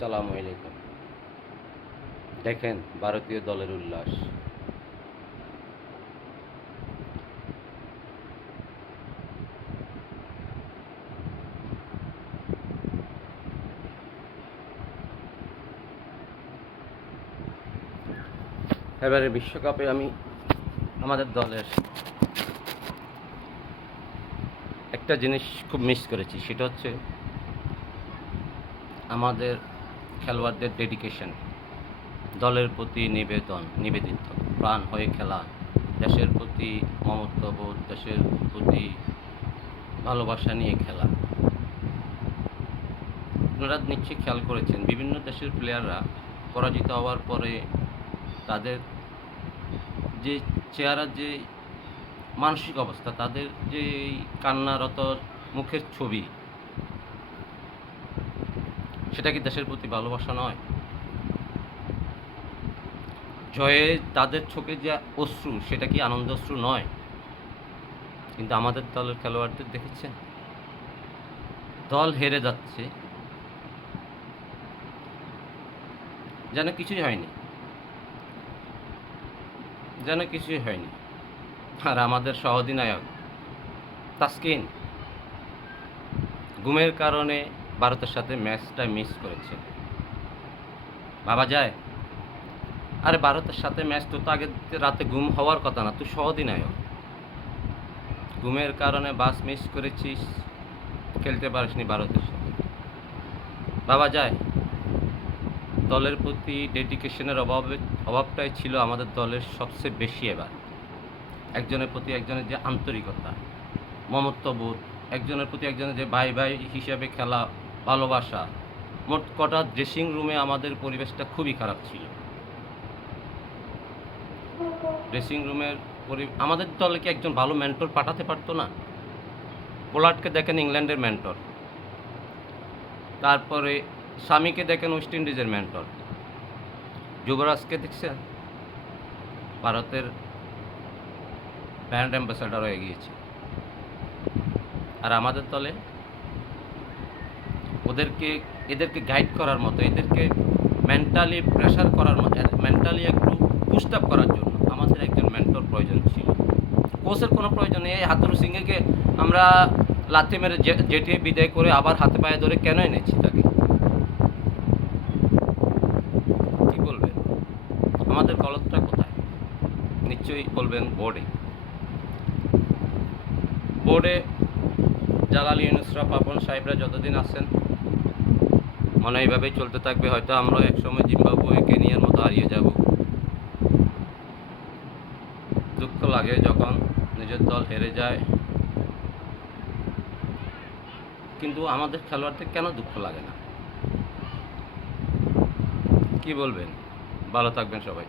আসসালামু আলাইকুম। দেখেন ভারতীয় দলের উল্লাস। এবারে বিশ্বকাপে আমি আমাদের দলের একটা জিনিস খুব মিস করেছি, সেটা হচ্ছে আমাদের খেলোয়াড়দের ডেডিকেশন, দলের প্রতি নিবেদিত প্রাণ হয়ে খেলা, দেশের প্রতি মমত্ববোধ, দেশের প্রতি ভালোবাসা নিয়ে খেলা। আপনারা নিশ্চয়ই খেয়াল করেছেন, বিভিন্ন দেশের প্লেয়াররা পরাজিত হওয়ার পরে তাদের যে চেহারার যে মানসিক অবস্থা, তাদের যে কান্নারত মুখের ছবি, সেটা কি দেশের প্রতি ভালোবাসা নয়? জয়ে তাদের চোখে যে অশ্রু, সেটা কি আনন্দ অশ্রু নয়? কিন্তু আমাদের দলের খেলোয়াড়দের দেখেছেন, দল হেরে যাচ্ছে, যেন কিছুই হয়নি, আর আমাদের সহ-অধিনায়ক তাসকিন ঘুমের কারণে ভারতের সাথে ম্যাচটা মিস করেছে। ভাবা যায়? আরে ভারতের সাথে ম্যাচ তো আগে রাতে ঘুম হওয়ার কথা না, তুই সহ-অধিনায়ক, ঘুমের কারণে বাস মিস করেছিস, খেলতে পারিসনি ভারতের সাথে। ভাবা যায়? দলের প্রতি ডেডিকেশনের অভাবটাই ছিল আমাদের দলের সবচেয়ে বেশি। এবার একজনের প্রতি একজনের যে আন্তরিকতা, মমত্ববোধ, একজনের প্রতি একজনের যে ভাই ভাই হিসাবে খেলা, ভালোবাসা, মোট কটা ড্রেসিং রুমে আমাদের পরিবেশটা খুবই খারাপ ছিল। ড্রেসিং রুমের আমাদের দলে কি একজন ভালো মেন্টর পাঠাতে পারতো না? পোলার্ডকে দেখেন ইংল্যান্ডের মেন্টর, তারপরে স্বামীকে দেখেন ওয়েস্ট ইন্ডিজের মেন্টর, যুবরাজকে দেখছেন ভারতের ব্র্যান্ড অ্যাম্বাসাডার হয়ে গিয়েছে। আর আমাদের দলে এদেরকে গাইড করার মতো, এদেরকে মেন্টালি প্রেশার করার মতো, মেন্টালি একটু বুস্ট আপ করার জন্য আমাদের একজন মেন্টর প্রয়োজন ছিল। কোচের কোনো প্রয়োজন নেই। এই হাতুরু সিংকে আমরা লাথি মেরে জেটিয়ে বিদায় করে আবার হাতে পায়ে ধরে কেন এনেছি তাকে? কি বলবেন? আমাদের গলতটা কোথায়? নিশ্চয়ই বলবেন বোর্ডে জালাল ইউনুসরা, পাপন সাহেবরা যতদিন আছেন, মনে এইভাবেই চলতে থাকবে। হয়তো আমরা একসময় জিম্বাবুয়ে, কেনিয়ার মতো হারিয়ে যাব। দুঃখ লাগে যখন নিজের দল হেরে যায়, কিন্তু আমাদের খেলোয়াড়দের কেন দুঃখ লাগে না? কি বলবেন? ভালো থাকবেন সবাই।